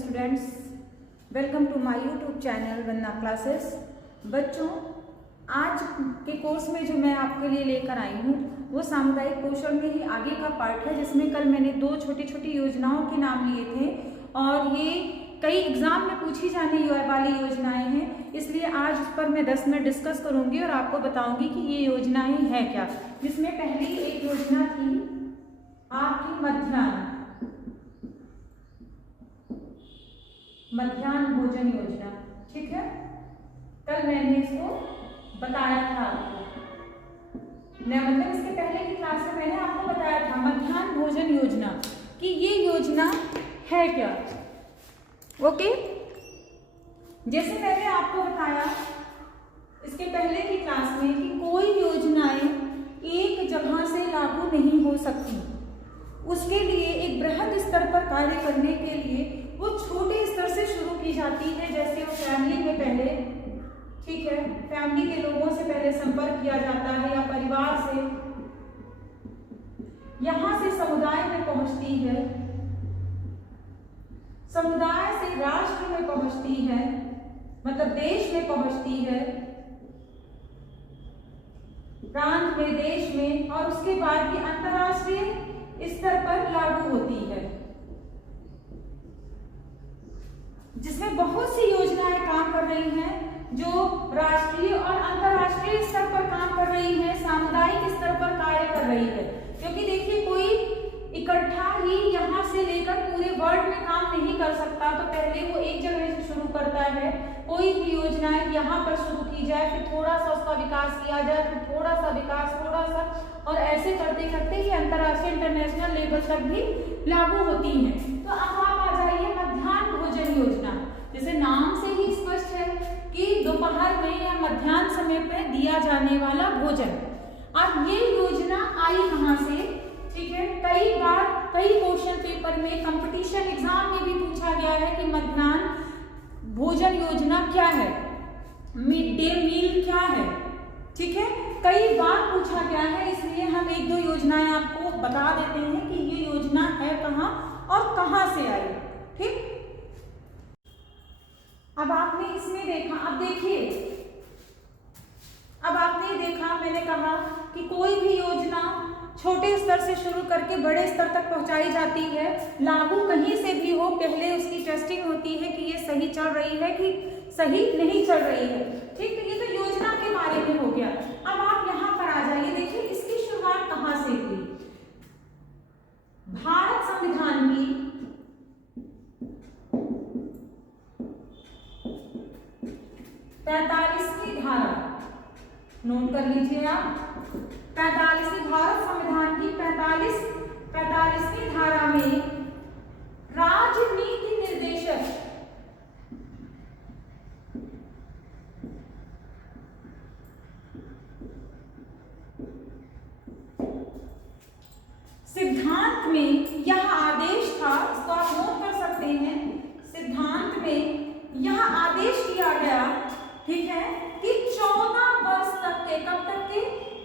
Students, welcome to my YouTube channel Vandana classes. बच्चों, आज के कोर्स में जो मैं आपके लिए लेकर आई हूँ वो सामुदायिक कौशल में ही आगे का पार्ट है, जिसमें कल मैंने दो छोटी छोटी योजनाओं के नाम लिए थे और ये कई एग्जाम में पूछी जाने वाली योजनाएं हैं, इसलिए आज उस पर मैं 10 मिनट डिस्कस करूंगी और आपको बताऊंगी कि ये योजनाएं हैं क्या। जिसमें पहली एक योजना थी आपकी मध्याह्न भोजन योजना। ठीक है, कल मैंने इसको बताया था आपको, मतलब इसके पहले की क्लास में मैंने आपको बताया था मध्याह्न भोजन योजना कि ये योजना है क्या। ओके, जैसे मैंने आपको बताया इसके पहले की क्लास में कि कोई योजनाएं एक जगह से लागू नहीं हो सकती, उसके लिए एक बृहद स्तर पर कार्य करने के लिए वो छोटे स्तर से शुरू की जाती है। जैसे वो फैमिली में पहले, ठीक है, फैमिली के लोगों से पहले संपर्क किया जाता है या परिवार से, यहां से समुदाय में पहुंचती है, समुदाय से राष्ट्र में पहुंचती है, मतलब देश में पहुंचती है, प्रांत में, देश में, और उसके बाद भी अंतरराष्ट्रीय स्तर पर लागू होती है, जिसमें बहुत सी योजनाएं काम कर रही हैं जो राष्ट्रीय और अंतरराष्ट्रीय स्तर पर काम कर रही हैं, सामुदायिक स्तर पर कार्य कर रही है। क्योंकि देखिए, कोई इकट्ठा ही यहाँ से लेकर पूरे वर्ल्ड में काम नहीं कर सकता, तो पहले वो एक जगह से शुरू करता है। कोई भी योजना यहाँ पर शुरू की जाए, फिर थोड़ा सा उसका विकास किया जाए, फिर थोड़ा सा विकास, थोड़ा सा, और ऐसे करते करते ही अंतरराष्ट्रीय इंटरनेशनल लेवल तक भी लागू होती है। तो अब आप आ जाइए मध्याह्न भोजन योजना। जैसे नाम से ही स्पष्ट है कि दोपहर में या मध्याह्न समय पर दिया जाने वाला भोजन। अब ये योजना आई कहाँ से? ठीक है, कई बार कई क्वेश्चन पेपर में, कंपटीशन एग्जाम में भी पूछा गया है कि मध्याह्न भोजन योजना क्या है, मिड डे मील क्या है। ठीक है, कई बार पूछा गया है, इसलिए हम एक दो योजनाएं आपको बता देते हैं कि ये योजना है कहाँ और कहाँ से आई। ठीक, अब आपने इसमें देखा, अब देखिए, अब आपने देखा, मैंने कहा कि कोई भी योजना छोटे स्तर से शुरू करके बड़े स्तर तक पहुंचाई जाती है। लागू कहीं से भी हो, पहले उसकी टेस्टिंग होती है कि ये सही चल रही है कि सही नहीं चल रही है। ठीक है, ये तो योजना के बारे में हो गया। अब आप यहाँ पर आ जाइए, देखिए इसकी शुरुआत कहाँ से हुई। भारत संविधान की 45वीं धारा, नोट कर लीजिए आप, 45वीं भारत संविधान की 45वीं धारा में राजनीति निर्देशक सिद्धांत में यह आदेश था, इसको आप नोट कर सकते हैं, सिद्धांत में यह आदेश किया गया, ठीक है, कि 14 वर्ष तक के, कब तक के?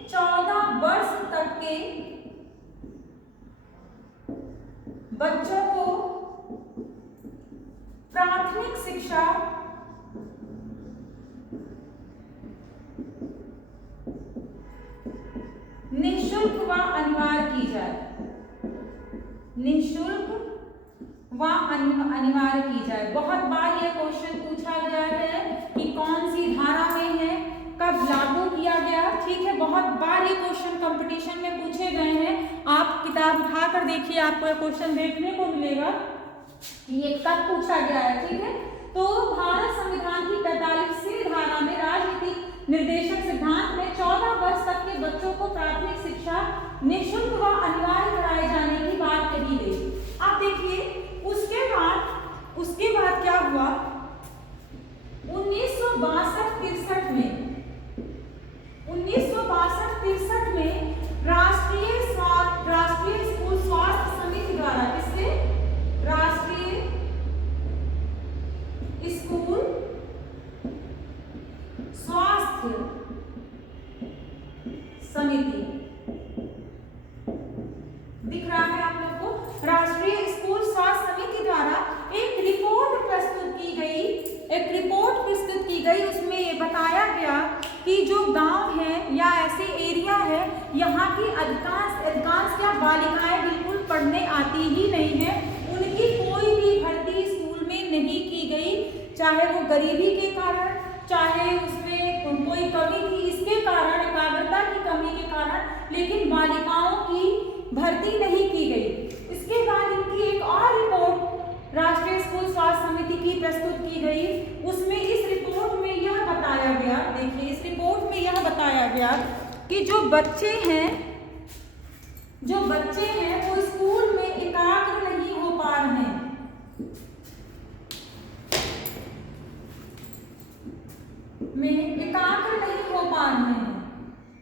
14 वर्ष तक के बच्चों को प्राथमिक शिक्षा निःशुल्क व अनिवार्य की जाए, निःशुल्क व अनिवार्य की जाए। बहुत बार यह क्वेश्चन पूछा गया है कि कौन सी धारा में है, कब लागू किया गया। ठीक है, बहुत बार ये क्वेश्चन कंपटीशन में पूछे गए हैं। आप किताब उठाकर देखिए, आपको ये क्वेश्चन देखने को मिलेगा कि ये कब पूछा गया है। ठीक है, तो भारत संविधान की 45वीं धारा में राजनीतिक निर्देशक सिद्धांत में 14 वर्ष तक के बच्चों को प्राथमिक शिक्षा निःशुल्क व अनिवार्य कराए जाने की बात कही गई। अब देखिए, उसके बाद क्या हुआ? 1962-63 में राष्ट्रीय स्कूल स्वास्थ्य समिति द्वारा, किससे? राष्ट्रीय स्कूल स्वास्थ्य समिति, दिख रहा है आप लोग को? राष्ट्रीय स्कूल स्वास्थ्य समिति द्वारा एक रिपोर्ट यहाँ की अधिकांश क्या बालिकाएं बिल्कुल पढ़ने आती ही नहीं है। उनकी कोई भी भर्ती स्कूल में नहीं की गई, चाहे वो गरीबी के कारण, चाहे उसमें कोई कमी थी इसके कारण, एकाग्रता की कमी के कारण, लेकिन बालिकाओं की भर्ती नहीं की गई। इसके बाद इनकी एक और रिपोर्ट राष्ट्रीय स्कूल स्वास्थ्य समिति की प्रस्तुत की गई। उसमें इस रिपोर्ट में यह बताया गया, देखिए इस रिपोर्ट में यह बताया गया कि जो बच्चे हैं वो स्कूल में एकाग्र नहीं हो पा रहे हैं।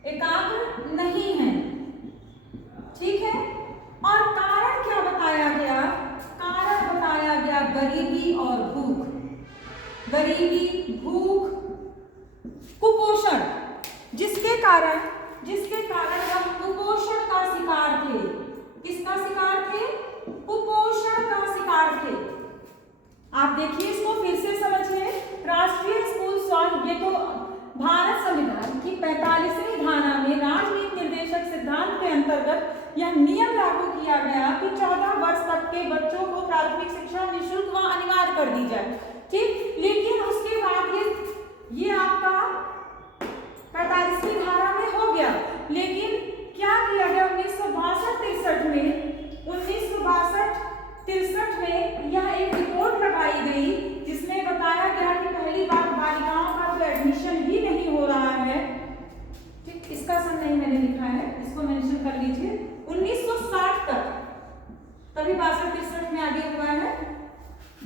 एकाग्र नहीं है, ठीक है। और कारण क्या बताया गया? कारण बताया गया गरीबी और भूख, कुपोषण, जिसके कारण हम कुपोषण का शिकार थे। किसका शिकार थे? कुपोषण का शिकार थे। आप देखिए इसको फिर से समझिए। राष्ट्रीय स्कूल स्वास्थ्य, ये तो भारत संविधान की 45वीं धारा में राजनीति निर्देशक सिद्धांत के अंतर्गत यह नियम लागू किया गया कि 14 वर्ष तक के बच्चों को प्राथमिक शिक्षा निःशुल्क व अनिवार्य कर दी जाए, ठीक। लेकिन उसके बाद ये आपका 45वीं धारा में हो गया, लेकिन क्या किया गया 1962-63 में यह एक रिपोर्ट लगाई गई जिसमें बताया गया कि पहली बार बालिकाओं का तो एडमिशन ही नहीं हो रहा है, ठीक। इसका सन नहीं मैंने लिखा है, इसको मेंशन कर लीजिए। 1960 तक, तभी 62-63 में आगे हुआ है।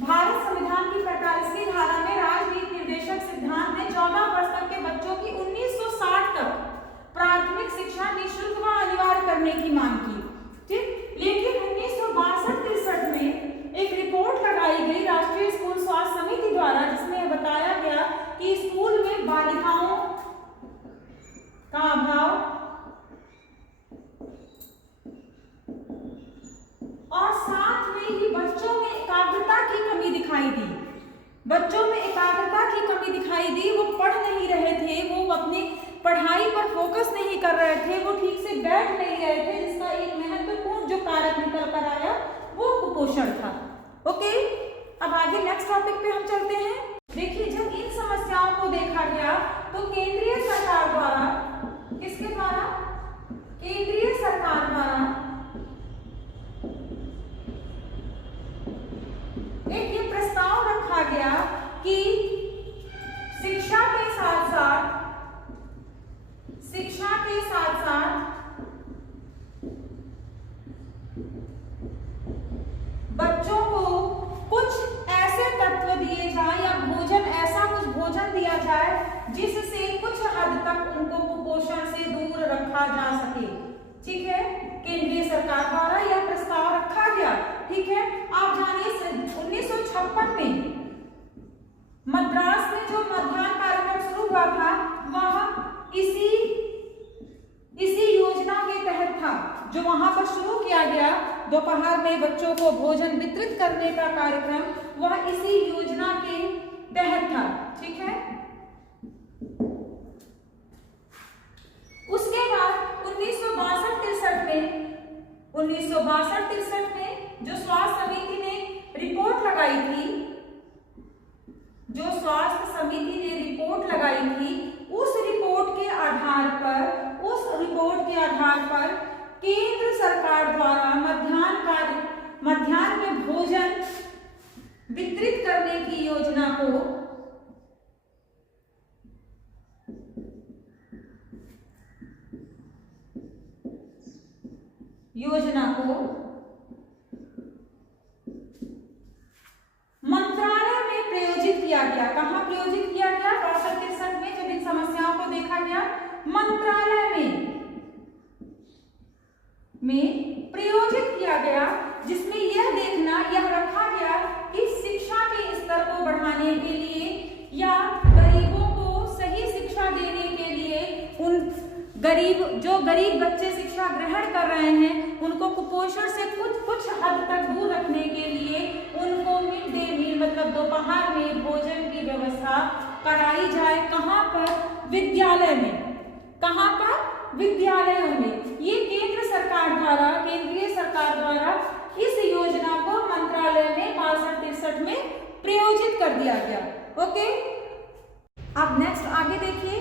भारत संविधान की 45वीं धारा में राजनीति निर्देशक सिद्धांत ने 14 वर्ष तक के बच्चों की 1960 तक प्राथमिक शिक्षा निःशुल्क व अनिवार्य करने की मांग की, ठीक। लेकिन 1962-63 में एक रिपोर्ट लगाई गई राष्ट्रीय स्कूल स्वास्थ्य समिति द्वारा, जिसमें बताया गया कि स्कूल में बालिकाओं का अभाव और साथ में ही बच्चों में एकाग्रता की कमी दिखाई दी। वो पढ़ नहीं रहे थे, वो अपनी पढ़ाई पर फोकस नहीं कर रहे थे, वो ठीक से बैठ नहीं रहे थे, जिसका एक महत्वपूर्ण जो कारक निकल कर आया वो कुपोषण था। ओके, अब आगे नेक्स्ट टॉपिक पे हम चलते हैं। देखिए, जब इन समस्याओं को देखा गया तो केंद्रीय सरकार द्वारा, किसके द्वारा? केंद्रीय सरकार द्वारा एक ये प्रस्ताव रखा गया कि शिक्षा के साथ साथ बच्चों को कुछ ऐसे तत्व दिए जाए या ऐसा कुछ भोजन दिया जाए जिससे कुछ हद तक उनको कुपोषण से दूर रखा जा सके, ठीक है। केंद्रीय सरकार द्वारा यह प्रस्ताव रखा गया, ठीक है। आप जानिए 1956 में मद्रास में जो मध्याह्न कार्यक्रम शुरू हुआ था वह इसी योजना के तहत था, जो वहां पर शुरू किया गया दोपहर में बच्चों को भोजन वितरित करने का कार्यक्रम, वह इसी योजना के तहत था, ठीक है। उसके बाद 1962-63 में जो स्वास्थ्य समिति ने रिपोर्ट लगाई थी, उस रिपोर्ट के आधार पर केंद्र सरकार द्वारा मध्याह्न में भोजन वितरित करने की योजना को मंत्रालय में प्रयोजित किया गया। कहां प्रयोजित किया गया? 62-63 में जब इन समस्याओं को देखा गया, मंत्रालय में प्रयोजित किया गया, जिसमें यह रखा गया कि शिक्षा के स्तर को बढ़ाने के लिए या गरीबों को सही शिक्षा देने के लिए जो गरीब बच्चे शिक्षा ग्रहण कर रहे हैं उनको कुपोषण से कुछ हद तक दूर रखने के लिए उनको मिड डे मील मतलब दोपहर में भोजन की व्यवस्था कराई जाए। कहां पर? विद्यालय में। कहां पर? विद्यालयों में। ये केंद्रीय सरकार द्वारा इस योजना को मंत्रालय में 62-63 में प्रयोजित कर दिया गया। ओके, अब नेक्स्ट आगे देखिए,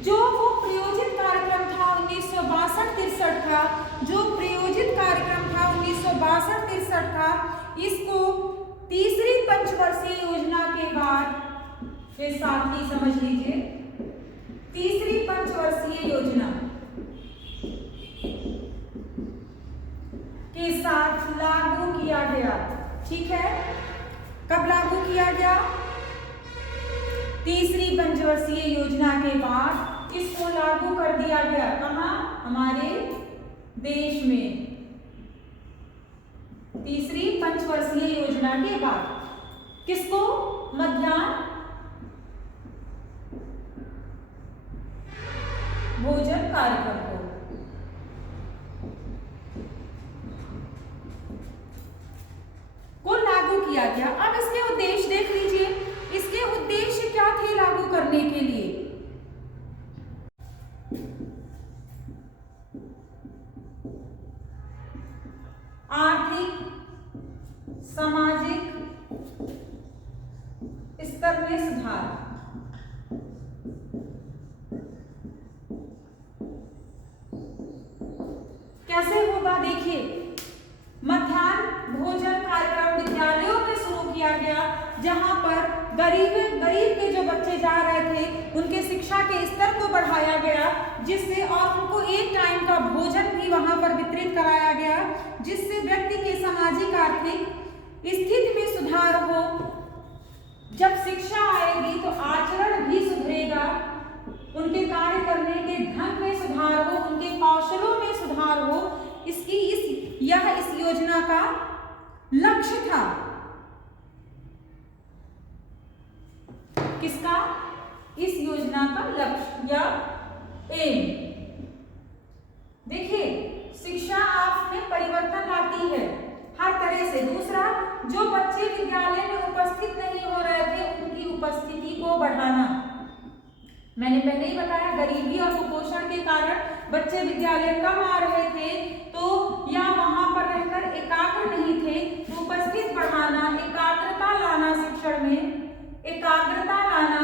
जो वो प्रयोजित कार्यक्रम था 1962-63 का, जो प्रयोजित कार्यक्रम था 1962-63 का, इसको तीसरी पंचवर्षीय योजना के बाद, ये साथ ही समझ लीजिए, तीसरी पंचवर्षीय योजना के साथ लागू किया गया। ठीक है, कब लागू किया गया? तीसरी पंचवर्षीय योजना के बाद इसको लागू कर दिया गया। कहाँ? हमारे देश में तीसरी पंचवर्षीय योजना के बाद। किसको? मध्याह्न भोजन कार्यक्रम को लागू किया गया। अब इसके उद्देश्य देख लीजिए, इसके उद्देश्य क्या थे लागू करने के लिए? आर्थिक सामाजिक स्तर में सुधार। कैसे होगा? देखिए, मध्याह्न भोजन कार्यक्रम विद्यालयों में शुरू किया गया, जहां पर गरीब के जो बच्चे जा रहे थे उनके शिक्षा के स्तर को बढ़ाया गया, जिससे और उनको एक टाइम का भोजन भी वहां पर वितरित कराया गया, जिससे व्यक्ति के सामाजिक आर्थिक स्थिति में सुधार हो। जब शिक्षा आएगी तो आचरण भी सुधरेगा, उनके कार्य करने के ढंग में सुधार हो, उनके कौशलों में सुधार हो। यह इस योजना का लक्ष्य था। किसका? इस योजना का लक्ष्य या एम। देखिए, शिक्षा आप में परिवर्तन लाती है हर तरह से। दूसरा, जो बच्चे विद्यालय में उपस्थित नहीं हो रहे थे उनकी उपस्थिति को बढ़ाना। मैंने पहले ही बताया, गरीबी और कुपोषण के कारण बच्चे विद्यालय कम आ रहे थे, तो या वहां पर रहकर एकाग्र नहीं थे, तो उपस्थित बढ़ाना, एकाग्रता लाना, शिक्षण में एकाग्रता लाना।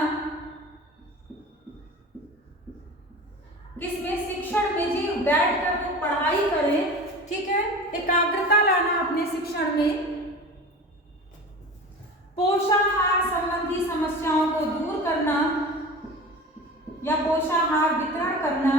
किसमें? शिक्षण में, जी बैठ कर वो पढ़ाई करें। ठीक है, एकाग्रता लाना अपने शिक्षण में। पोषाहार संबंधी समस्याओं को दूर करना या पोषाहार वितरण करना,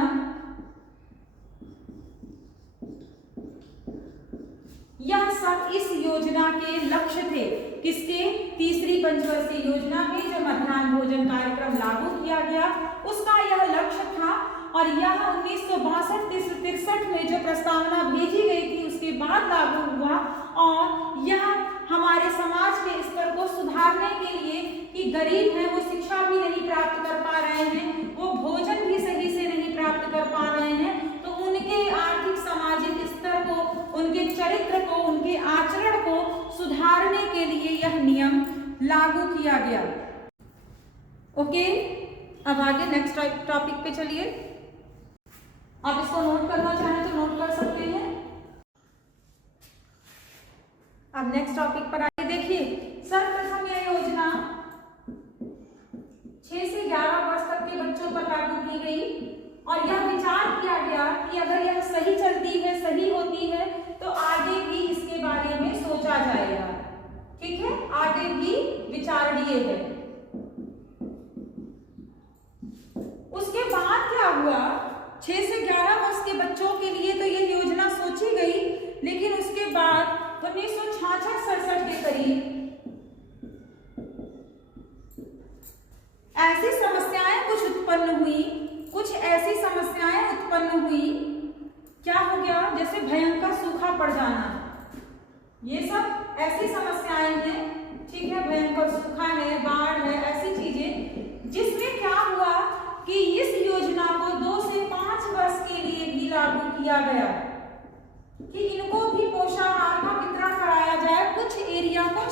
यह सब इस योजना के लक्ष्य थे। किसके? तीसरी पंचवर्षीय योजना में जो मध्याह्न भोजन कार्यक्रम लागू किया गया, उसका यह लक्ष्य था। और यह 1962-63 में जो प्रस्तावना भेजी गई थी उसके बाद लागू हुआ, और यह हमारे समाज के स्तर को सुधारने के लिए, कि गरीब हैं वो शिक्षा भी नहीं प्राप्त कर पा रहे हैं, वो भोजन भी सही से नहीं प्राप्त कर पा रहे हैं, तो उनके आर्थिक सामाजिक स्तर को, उनके चरित्र को, उनके आचरण को सुधारने के लिए यह नियम लागू किया गया। ओके, अब आगे नेक्स्ट टॉपिक पे चलिए। आप इसको नोट करना चाहें तो नोट कर सकते हैं। अब नेक्स्ट टॉपिक पर आइए। देखिए, सर्वप्रथम यह योजना 6 से 11 वर्ष तक के बच्चों पर लागू की गई, और यह विचार किया गया कि अगर यह सही चलती है, सही होती है, तो आगे भी इसके बारे में सोचा जाएगा। ठीक है, आगे भी विचारणीय है। उसके बाद क्या हुआ? 6 से 11 वर्ष के बच्चों के लिए तो यह योजना सोची गई, लेकिन उसके बाद 1966-67 के करीब ऐसी समस्याएं कुछ उत्पन्न हुई, कुछ ऐसी समस्याएं उत्पन्न हुई। क्या हो गया? जैसे भयंकर सूखा पड़ जाना, ये सब ऐसी समस्याएं हैं। ठीक है, भयंकर सूखा है, बाढ़ है, ऐसी चीजें, जिसमें क्या हुआ कि इस योजना को 2 से 5 वर्ष के लिए भी लागू किया गया, कि इनको भी पोषाहार का वितरण कराया जाए, कुछ एरिया को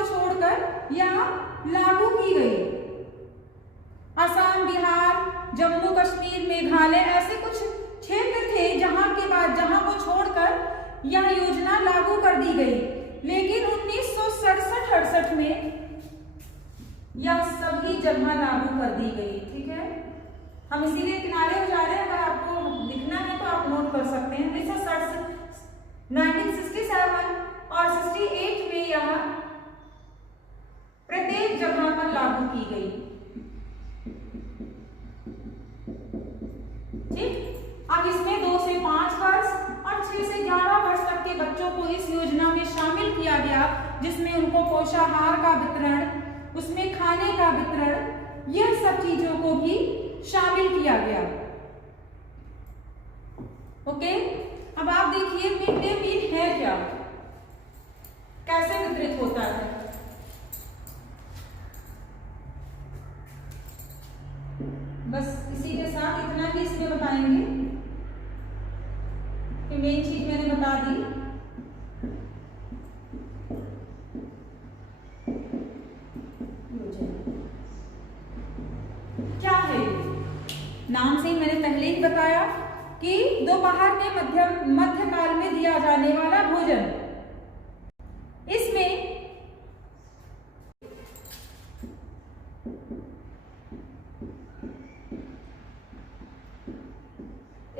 छोड़कर यह लागू की गई। असम, बिहार, जम्मू कश्मीर, मेघालय, ऐसे कुछ क्षेत्र थे जहां को छोड़कर यह योजना लागू कर दी गई। लेकिन 1967-68 में यह सभी जगह लागू कर दी गई। ठीक है, हम इसीलिए किनारे हो जा रहे हैं, अगर आपको लिखना है तो आप नोट कर सकते हैं। 1967 और 68 में यह प्रत्येक जगह पर लागू की गई। ठीक, अब इसमें 2 से 5 वर्ष और 6 से 11 वर्ष तक के बच्चों को इस योजना में शामिल किया गया, जिसमें उनको पोषाहार का वितरण, उसमें खाने का वितरण, यह सब चीजों को भी शामिल किया गया। ओके, अब आप देखिए मिड डे मील है क्या, कैसे वितरित होता है। बस इसी के साथ इतना ही इसमें बताएंगे कि मेन चीज मैंने बता दी। क्या है नाम से ही मैंने पहले ही बताया कि दोपहर में मध्यकाल में दिया जाने वाला भोजन। इसमें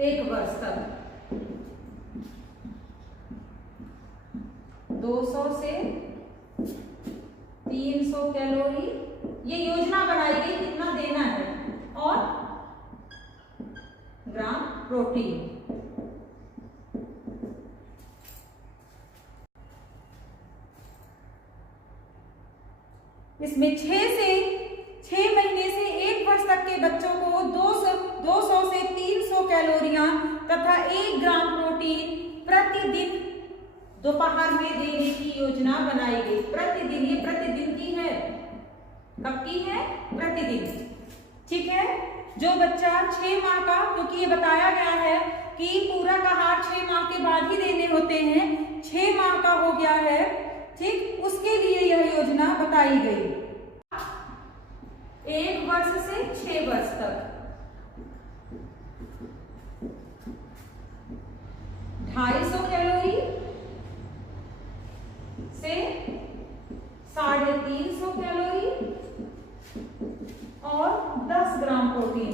एक वर्ष तक 200 से 300 कैलोरी ये योजना बनाई गई कितना देना है, और ग्राम प्रोटीन। इसमें 6 महीने से 1 वर्ष तक के बच्चों को 200 से 300 कैलोरियां तथा 1 ग्राम प्रोटीन प्रतिदिन दोपहर में देने की योजना बनाई गई। प्रतिदिन, ये प्रतिदिन की है। कब की है? प्रतिदिन। ठीक है, जो बच्चा 6 माह का, क्योंकि ये बताया गया है कि पूरा का आहार 6 माह के बाद ही देने होते हैं, 6 माह का हो गया है, ठीक, उसके लिए यह योजना बताई गई। 1 वर्ष से 6 वर्ष तक 250 कैलोरी से 350 कैलोरी और 10 ग्राम प्रोटीन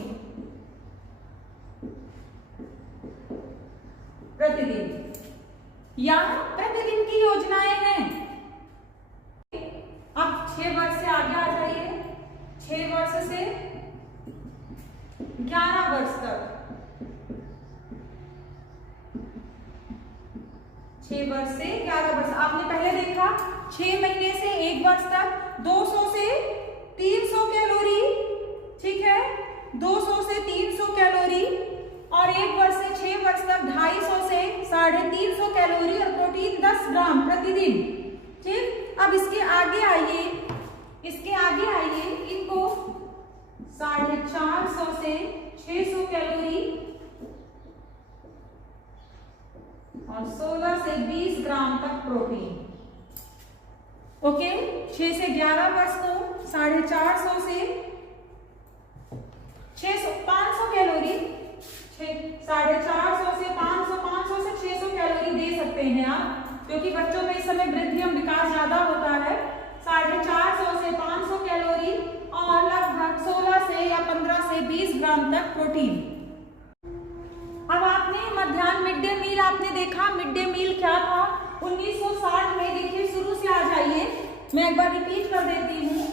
प्रतिदिन। यहाँ प्रतिदिन की योजनाएं हैं। अब 6 वर्ष से आगे आ जाइए, 6 वर्ष से 11 वर्ष तक, 6 वर्ष से 11 वर्ष, आपने पहले देखा 6 महीने से 1 वर्ष तक 200 से 300 कैलोरी, ठीक है, 200 से 300 कैलोरी, और 1 वर्ष से 6 वर्ष तक 250 से 350 कैलोरी और प्रोटीन 10 ग्राम प्रतिदिन। ठीक, अब इसके आगे आइए, इनको 450 से 600 कैलोरी और 16 से 20 ग्राम तक प्रोटीन। ओके, 6 से 11 वर्ष को 450 से 500 कैलोरी, 450 से 500 से 600 कैलोरी दे सकते हैं आप, क्योंकि बच्चों में इस समय वृद्धि एवं विकास ज्यादा होता है। 450 से 500 कैलोरी और लगभग 16 से या 15 से 20 ग्राम तक प्रोटीन। अब आपने मध्याह्न मिड डे मील आपने देखा, मिड डे मील क्या था 1960 में। देखिए शुरू से आ जाइए, मैं एक बार रिपीट कर देती हूँ।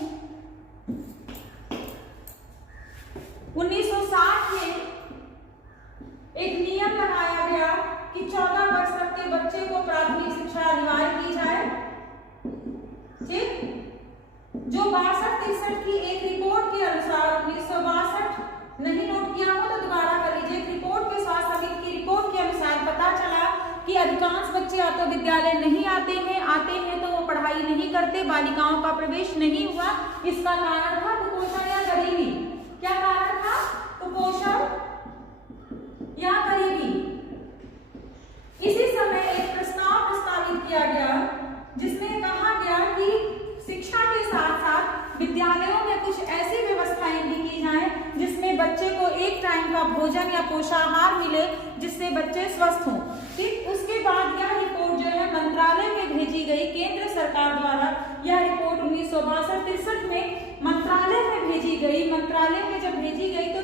1960 में एक नियम लगाया गया कि 14 वर्ष तक के बच्चे को प्राथमिक शिक्षा अनिवार्य की जाए। ठीक, जो 62-63 की एक रिपोर्ट के अनुसार 1962 नहीं नोट किया हो तो दोबारा कर लीजिए। एक रिपोर्ट के स्वास्थ्य समिति की रिपोर्ट के अनुसार पता चला कि अधिकांश बच्चे या तो विद्यालय नहीं आते हैं तो वो पढ़ाई नहीं करते, बालिकाओं का प्रवेश नहीं हुआ। इसका कारण था कुपोषण या गरीबी। क्या कारण था? कुपोषण या गरीबी। इसी समय एक प्रस्ताव प्रस्तावित किया गया जिसमें कहा गया कि शिक्षा के साथ साथ विद्यालयों में कुछ ऐसी व्यवस्थाएं भी की जाएं जिसमें बच्चे को एक का भोजन या पोषाहार मिले जिससे बच्चे स्वस्थ हों। ठीक, उसके बाद यह रिपोर्ट जो है मंत्रालय में भेजी गई केंद्र सरकार द्वारा। यह रिपोर्ट 1962-63 में मंत्रालय में भेजी गई। मंत्रालय में जब भेजी गई तो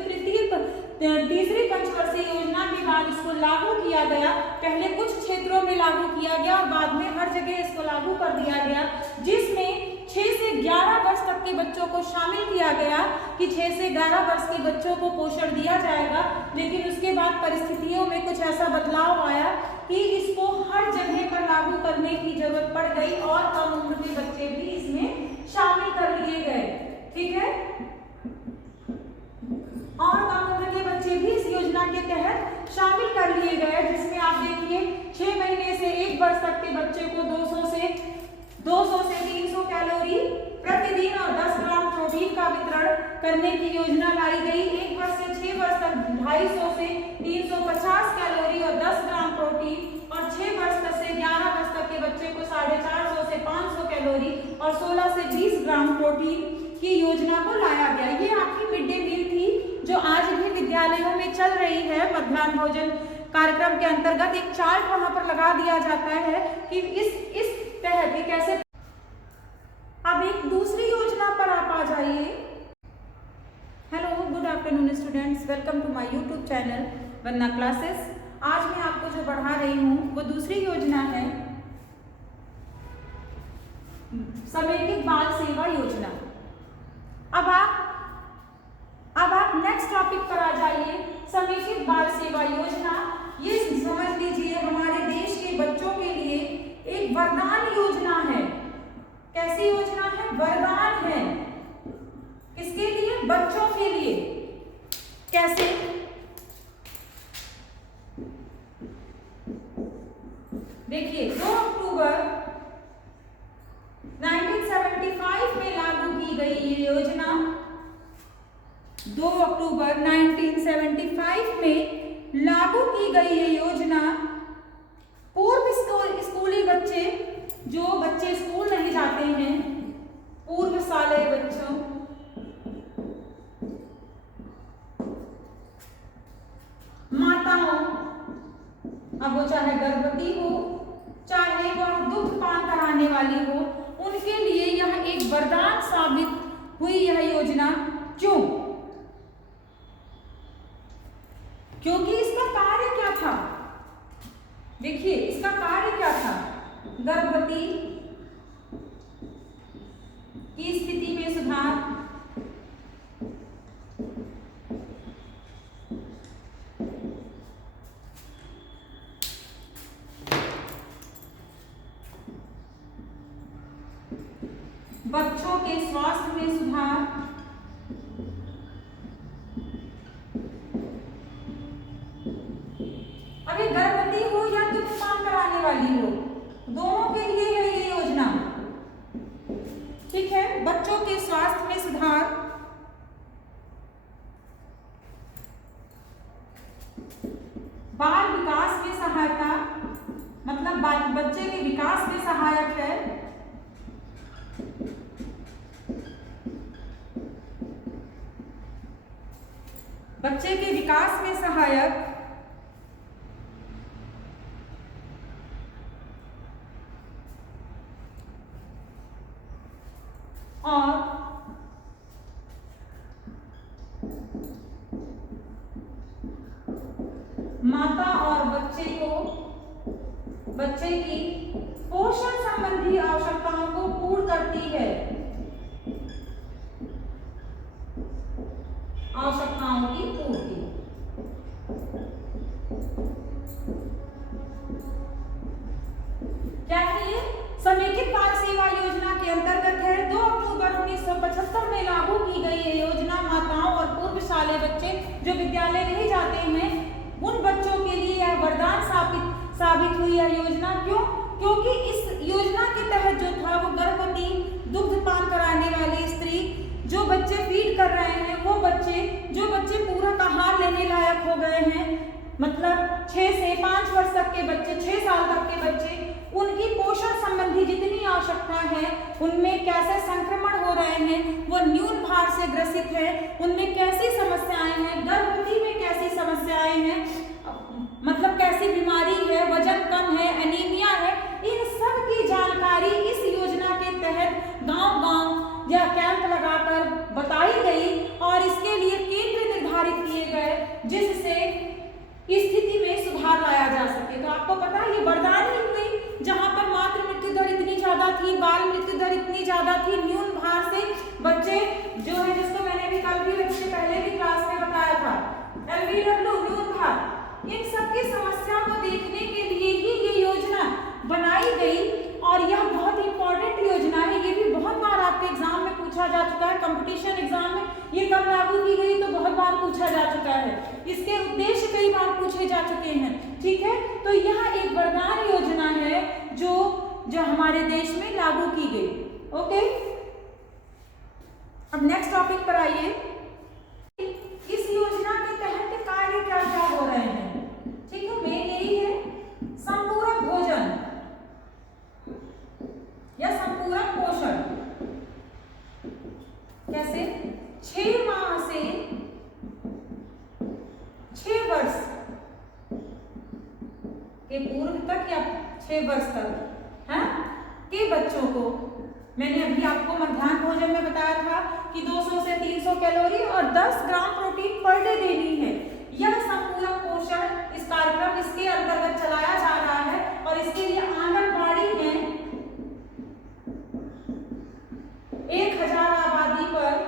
तीसरी पंचवर्षीय योजना के बाद इसको लागू किया गया। पहले कुछ क्षेत्रों में लागू किया गया और बाद में हर जगह इसको लागू कर दिया गया, जिसमें 6 से 11 वर्ष तक के बच्चों को शामिल किया गया कि 6 से 11 वर्ष के बच्चों को पोषण दिया जाएगा। लेकिन उसके बाद परिस्थितियों में कुछ ऐसा बदलाव आया कि इसको हर जगह पर लागू करने की जरूरत पड़ गई और कम उम्र के बच्चे भी इसमें शामिल कर लिए गए। ठीक है, और कम उम्र के बच्चे भी इस योजना के तहत शामिल कर लिए गए, जिसमें आप देखिए 6 महीने से 1 वर्ष तक के बच्चे को 200 से 300 कैलोरी प्रतिदिन और 10 ग्राम प्रोटीन का वितरण करने की योजना लाई गई। 1 वर्ष से 6 वर्ष तक 250 से 350 कैलोरी और 10 ग्राम प्रोटीन, और 6 वर्ष तक से 11 वर्ष तक के बच्चे को 450 से 500 कैलोरी और 16 से 20 ग्राम प्रोटीन की योजना को लाया गया। ये आपकी मिड डे मील थी जो आज भी विद्यालयों में चल रही है। मध्याह्न भोजन कार्यक्रम के अंतर्गत एक चार्ट वहां पर लगा दिया जाता है कि इस तहत कैसे। अब एक दूसरी योजना पर आप आ जाइए। Hello, good afternoon students, welcome to my YouTube channel Vandana classes. आज मैं आपको जो पढ़ा रही हूँ वो दूसरी योजना है, समेकित बाल सेवा योजना। अब आप नेक्स्ट टॉपिक पर आ जाइए, समेकित बाल सेवा योजना। ये समझ लीजिए हमारे देश के बच्चों के लिए एक वरदान योजना है। कैसी योजना है? वरदान है। किसके लिए? बच्चों के लिए। कैसे? देखिए, 2 अक्टूबर 1975 में लागू की गई ये योजना। 2 अक्टूबर 1975 में लागू की गई ये योजना पूर्व स्कूली बच्चे, जो बच्चे स्कूल नहीं जाते हैं, पूर्व शालेय बच्चों, माताओं, अब वो चाहे गर्भवती हो चाहे वह दुग्ध पान कराने वाली हो, उनके लिए यह एक वरदान साबित हुई यह योजना। क्यों? क्योंकि इसका कार्य क्या था? देखिए, इसका कार्य क्या था? गर्भवती की स्थिति में सुधार, बच्चों के स्वास्थ्य में सुधार, अभी गर्भवती हो या दुग्ध पान कराने वाली हो, दोनों के लिए है ये योजना। ठीक है, बच्चों के स्वास्थ्य में सुधार, बाल विकास में सहायता, मतलब बच्चे के विकास में सहायक है, बच्चे के विकास में सहायक, और माता और बच्चे की पोषण संबंधी आवश्यकताओं को पूर्ण करती है। आवश्यकताओं की पूर्ति। क्या है ये? समेकित बाल सेवा योजना के अंतर्गत है। 2 अक्टूबर 1975 में लागू की गई ये योजना माताओं और पूर्व शालेय बच्चे जो विद्यालय नहीं जाते हैं, उन बच्चों के लिए यह वरदान साबित हुई यह योजना। क्यों? क्योंकि इस योजना के तहत जो था वो गर्भवती, दुग्ध पान कराने वाली स्त्री, जो बच्चे फीड कर रहे हैं, वो जो बच्चे पूरक आहार लेने लायक हो गए हैं, मतलब 6 से 5 वर्ष तक के बच्चे, 6 साल तक के बच्चे, उनकी पोषण संबंधी जितनी आवश्यकता है, उनमें कैसे संक्रमण हो रहे हैं, वो न्यून भार से ग्रसित है, उनमें कैसी समस्याएं हैं, गर्भवती में कैसी समस्याएं हैं, मतलब कैसी बीमारी है, वजन कम है, एनीमिया है, इन सब की जानकारी इस योजना के तहत गांव-गांव या कैंप लगाकर बताई गई और इसके लिए केंद्र निर्धारित किए गए जिससे स्थिति में सुधार लाया जा सके। तो आपको पता है ये वरदान ही हुई, जहां पर मातृ मृत्यु दर इतनी ज्यादा थी, बाल मृत्यु दर इतनी ज्यादा थी, न्यून भार से बच्चे जो है, जिसको मैंने भी कल भी इससे पहले भी क्लास में बताया था, LBW न्यून भार, इन सबकी समस्या को देखने के लिए ही ये योजना बनाई गई और यह बहुत इंपॉर्टेंट योजना है। ये भी बहुत बार आपके एग्जाम में पूछा जा चुका है, कंपटीशन एग्जाम में ये कब लागू की गई तो बहुत बार पूछा जा चुका है, इसके उद्देश्य कई बार पूछे जा चुके हैं। ठीक है, तो यह एक वरदान योजना है जो हमारे देश में लागू की गई। ओके, अब नेक्स्ट टॉपिक पर आइए। इस योजना के तहत कार्य क्या क्या हो रहे हैं? ठीक है, मेन यही है संपूरक भोजन या संपूरक पोषण। कैसे? 6 माह से 6 वर्ष के पूर्व तक या 6 वर्ष तक है के बच्चों को, मैंने अभी आपको मध्याह्न भोजन में बताया था कि 200 से 300 कैलोरी और 10 ग्राम प्रोटीन पर डे देनी है। यह संपूरक पोषण इस कार्यक्रम इसके अंतर्गत चलाया जा रहा है और इसके लिए आंगनबाड़ी में 1000 आबादी पर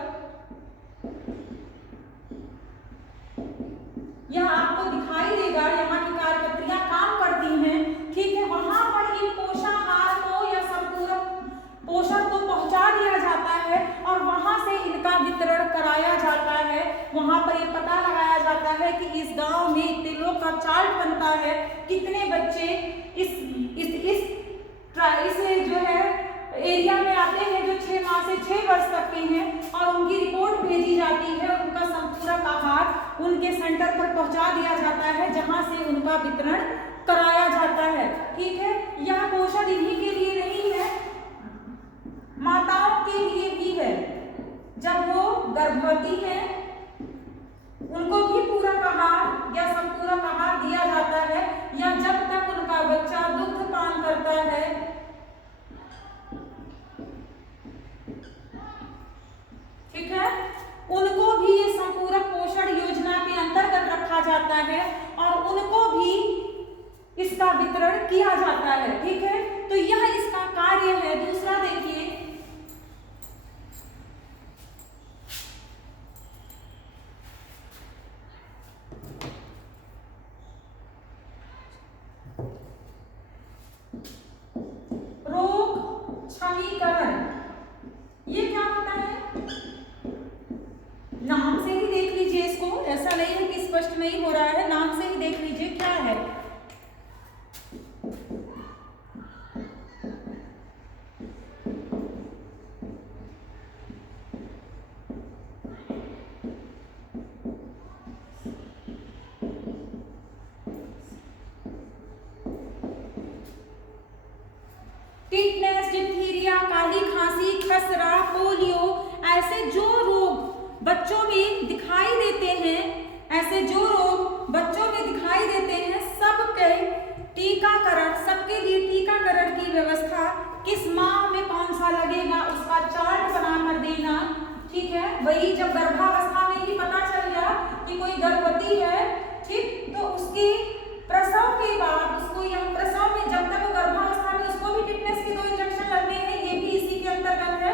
यह आपको दिखाई देगा, यहाँ की कार्यकर्तियां काम करती हैं। ठीक है, वहां पर इन पोषाहार को या संपूरक पोषण को पहुंचा दिया जाता है और वहां से इनका वितरण कराया जाता है। वहां पर ये पता लगाया जाता है कि इस गांव में इतने लोग का चार्ट बनता है, कितने बच्चे इस जो है एरिया में आते हैं जो 6 माह से 6 वर्ष तक के हैं और उनकी रिपोर्ट भेजी जाती है और उनका संपूरक आहार उनके सेंटर पर पहुंचा दिया जाता है जहां से उनका वितरण कराया जाता है। ठीक है, यह पोषण इन्हीं के लिए नहीं है, माताओं के लिए भी है। जब वो गर्भवती है उनको भी पूरक आहार या संपूरक आहार दिया जाता है, या जब तक उनका बच्चा दुग्ध पान करता है ठीक है, उनको भी ये संपूरक पोषण योजना के अंतर्गत रखा जाता है और उनको भी इसका वितरण किया जाता है। ठीक है, तो यह इसका कार्य है। दूसरा देखिए, रोग क्षमीकरण। ये क्या होता है? नाम से ही देख लीजिए इसको, ऐसा नहीं है कि स्पष्ट नहीं हो रहा है, नाम से ही देख लीजिए क्या है। टिटनेस, डिप्थीरिया, काली खांसी, खसरा, पोलियो, ऐसे जो रोग बच्चों में दिखाई देते हैं, ऐसे जो रोग बच्चों में दिखाई देते हैं, सबके टीकाकरण, सबके लिए टीकाकरण की व्यवस्था किस माह में कौन सा लगेगा उसका चार्ट बनाकर देना। ठीक है, वही जब गर्भावस्था में ही पता चल गया कि कोई गर्भवती है, ठीक, तो उसकी प्रसव के बाद उसको या प्रसव में जब तक वो गर्भावस्था में उसको भी टिटनेस के 2 इंजेक्शन लगने हैं, ये भी इसी के अंतर्गत है।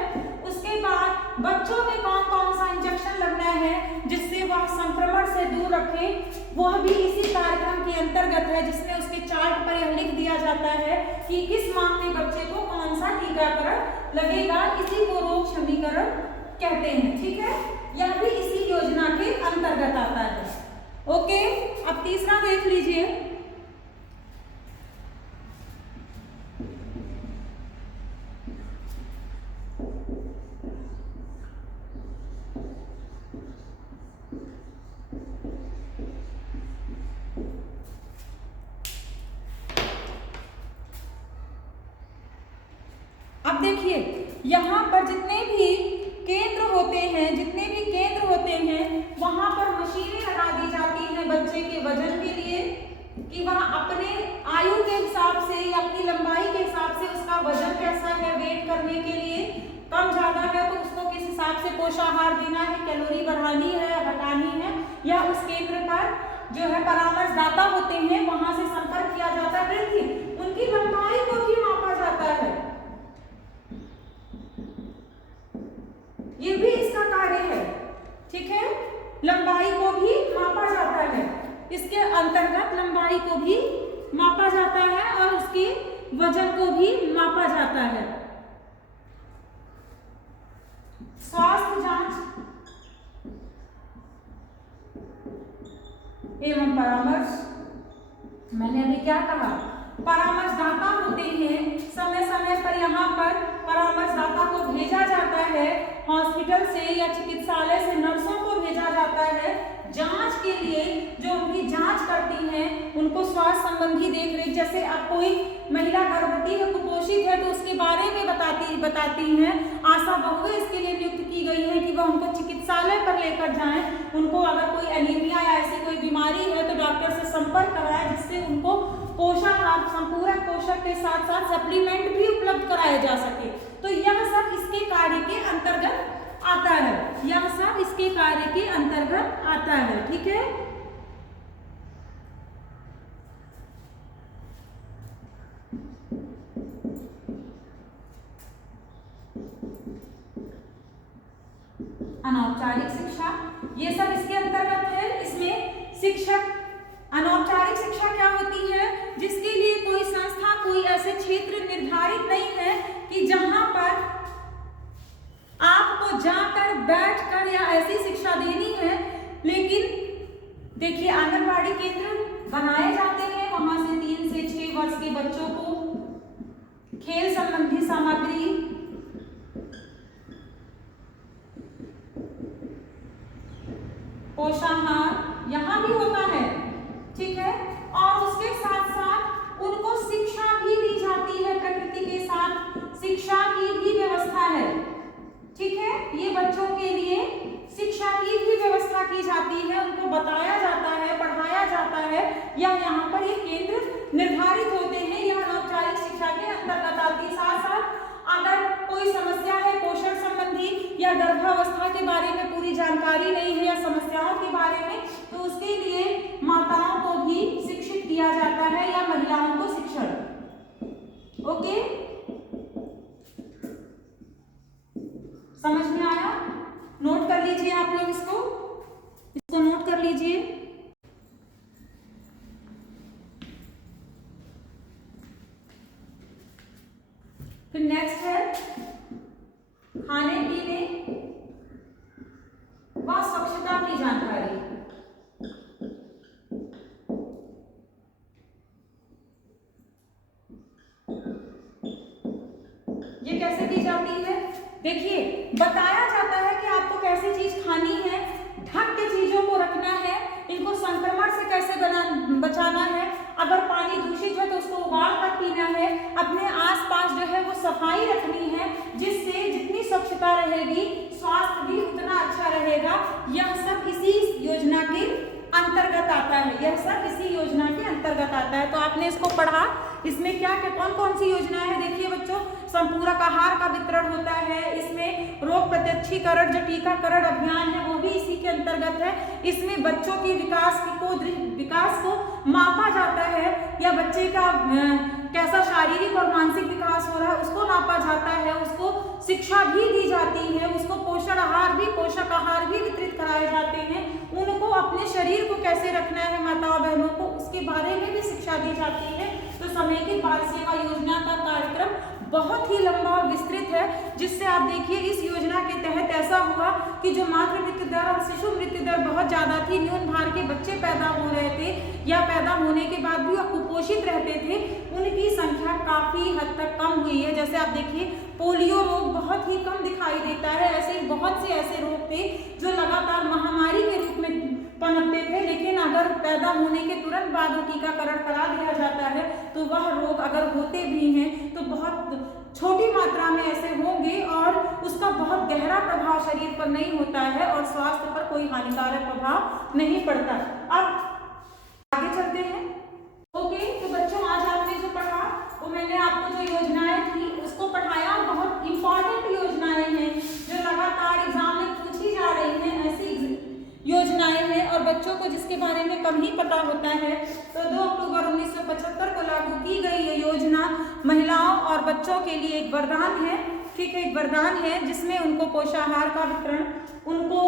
उसके बाद बच्चों में कौन कौन सा इंजेक्शन लगना है जिससे वह संक्रमण से दूर रखे, वह भी इसी कार्यक्रम के अंतर्गत है, जिसमें उसके चार्ट पर यह लिख दिया जाता है कि किस माह में बच्चे को कौन सा टीकाकरण लगेगा। इसी को रोग क्षमीकरण कहते हैं। ठीक है, यह भी इसी योजना के अंतर्गत आता है। ओके, अब तीसरा देख लीजिए। जितने भी केंद्र होते हैं वहां पर मशीनें लगा दी जाती हैं बच्चे के वजन के लिए, कि वह अपने आयु के हिसाब से या अपनी लंबाई के हिसाब से उसका वजन कैसा है, वेट करने के लिए कम ज्यादा है तो उसको किस हिसाब से पोषाहार देना है, कैलोरी बढ़ानी है या घटानी है, या उस केंद्र पर जो है परामर्शदाता होते हैं वहां से संपर्क किया जाता है। फिर उनकी लंबाई को भी मापा जाता है, ये भी इसका कार्य है। ठीक है, लंबाई को भी मापा जाता है, इसके अंतर्गत लंबाई को भी मापा जाता है और उसके वजन को भी मापा जाता है। स्वास्थ्य जांच एवं परामर्श, मैंने अभी क्या कहा, परामर्शदाता होते हैं, समय समय पर यहाँ पर परामर्शदाता को भेजा जाता है, हॉस्पिटल से या चिकित्सालय से नर्सों को भेजा जाता है जांच के लिए, जो उनकी जांच करती हैं, उनको स्वास्थ्य संबंधी देखरेख, जैसे अब कोई महिला गर्भवती है, कुपोषित है तो उसके बारे में बताती हैं। आशा बहुएं इसके लिए नियुक्त की गई है कि वह उनको चिकित्सालय पर लेकर जाएं, उनको अगर कोई एनीमिया या ऐसी कोई बीमारी है तो डॉक्टर से संपर्क कराएं, जिससे उनको पोषाहार, संपूरक पोषक के साथ साथ सप्लीमेंट भी उपलब्ध कराए जा सके। तो यह सब इसके कार्य के अंतर्गत आता है, यह सब इसके कार्य के अंतर्गत आता है। ठीक है, अनौपचारिक शिक्षा, ये सब इसके अंतर्गत है। इसमें शिक्षक, अनौपचारिक शिक्षा क्या होती है, जिसके लिए कोई संस्था, कोई ऐसे क्षेत्र निर्धारित नहीं है कि जहां पर आपको जाकर बैठकर या ऐसी शिक्षा देनी है। लेकिन देखिए, आंगनबाड़ी केंद्र बनाए जाते हैं, वहां से 3 से 6 वर्ष के बच्चों को खेल संबंधी सामग्री, पोषाहार यहाँ भी होता है। ठीक है, और उसके साथ साथ उनको शिक्षा भी दी जाती है, प्रकृति के साथ शिक्षा की भी व्यवस्था है। ठीक है, ये बच्चों के लिए शिक्षा की भी व्यवस्था की जाती है, उनको बताया जाता है, पढ़ाया जाता है, या यहाँ पर ये केंद्र निर्धारित होते हैं, यह अनौपचारिक शिक्षा के अंतर्गत आती है। साथ साथ अगर कोई समस्या है पोषण संबंधी या गर्भावस्था के बारे में पूरी जानकारी नहीं है या समस्याओं के बारे में, तो उसके लिए माताओं को भी शिक्षित किया जाता है या महिलाओं को शिक्षण। ओके, समझ में आया? नोट कर लीजिए आप लोग, इसको नोट कर लीजिए। फिर नेक्स्ट है खाने पीने व स्वच्छता की जानकारी। ये कैसे दी जाती है? देखिए, बताया जाता है कि आपको कैसी चीज खानी है, ढक के चीजों को रखना है, इनको संक्रमण से कैसे बचाना है, अगर पानी दूषित है तो उसको उबाल कर पीना है, अपने आसपास जो है वो सफाई रखनी है, जिससे जितनी स्वच्छता रहेगी स्वास्थ्य भी उतना अच्छा रहेगा। यह सब इसी योजना के अंतर्गत आता है, यह सब इसी योजना के अंतर्गत आता है। तो आपने इसको पढ़ा, इसमें क्या क्या कौन कौन सी योजनाएं हैं? देखिए बच्चों, संपूरक आहार का वितरण होता है, इसमें रोग प्रत्यक्षीकरण जो टीकाकरण अभियान है वो भी इसी के अंतर्गत है। इसमें बच्चों के विकास को मापा जाता है, या बच्चे का कैसा शारीरिक और मानसिक विकास हो रहा है उसको नापा जाता है, उसको शिक्षा भी दी जाती है, उसको पोषक आहार भी वितरित कराए जाते हैं, उनको अपने शरीर को कैसे रखना है माताओं बहनों को उसके बारे में भी शिक्षा दी जाती है। तो समेकित बाल सेवा योजना का कार्यक्रम बहुत ही लंबा और विस्तृत है, जिससे आप देखिए इस योजना के तहत ऐसा हुआ कि जो मातृ मृत्यु दर और शिशु मृत्यु दर बहुत ज्यादा थी, न्यून भार के बच्चे पैदा हो रहे थे या पैदा होने के बाद भी कुपोषित रहते थे, उनकी संख्या काफी हद तक कम हुई है। जैसे आप देखिए, पोलियो रोग बहुत ही कम दिखाई देता है, ऐसे बहुत से ऐसे रोग थे जो लगातार महामारी के रूप में पनपते थे, लेकिन अगर पैदा होने के तुरंत बाद वो टीकाकरण करा दिया जाता है तो वह रोग अगर होते भी हैं तो बहुत छोटी मात्रा में ऐसे होंगे और उसका बहुत गहरा प्रभाव शरीर पर नहीं होता है और स्वास्थ्य पर कोई हानिकारक प्रभाव नहीं पड़ता। अब आगे चलते हैं। ओके, तो बच्चों आज आपने जो पढ़ा वो मैंने आपको जो योजनाएं थी उसको पढ़ाया। बहुत इंपॉर्टेंट योजनाएं हैं जो लगातार एग्जाम में पूछी जा रही हैं, ऐसी योजनाएं हैं और बच्चों को जिसके बारे में कम ही पता होता है। तो 2 अक्टूबर 1975 को लागू की गई ये योजना महिलाओं और बच्चों के लिए एक वरदान है, ठीक है, एक वरदान है जिसमें उनको पोषाहार का वितरण, उनको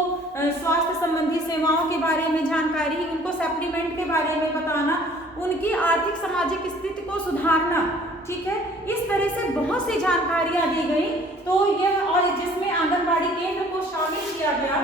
स्वास्थ्य संबंधी सेवाओं के बारे में जानकारी, उनको सप्लीमेंट के बारे में बताना, उनकी आर्थिक सामाजिक स्थिति को सुधारना, ठीक है, इस तरह से बहुत सी जानकारियां दी गई। तो यह और जिसमें आंगनबाड़ी केंद्र को शामिल किया गया,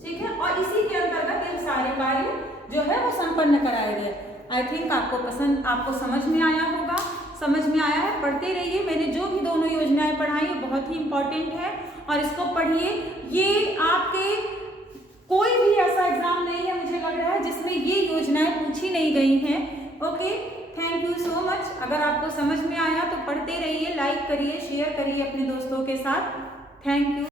ठीक है, और इसी के अंतर्गत ये सारे कार्य जो है वो संपन्न कराए गए। आई थिंक आपको समझ में आया होगा। समझ में आया है, पढ़ते रहिए। मैंने जो भी दोनों योजनाएं पढ़ाई वो बहुत ही इंपॉर्टेंट है और इसको पढ़िए। ये आपके कोई भी ऐसा एग्जाम नहीं है मुझे लग रहा है जिसमें ये योजनाएं पूछी नहीं गई हैं। Okay, thank you so much. अगर आपको समझ में आया तो पढ़ते रहिए, लाइक करिए, शेयर करिए अपने दोस्तों के साथ। Thank you.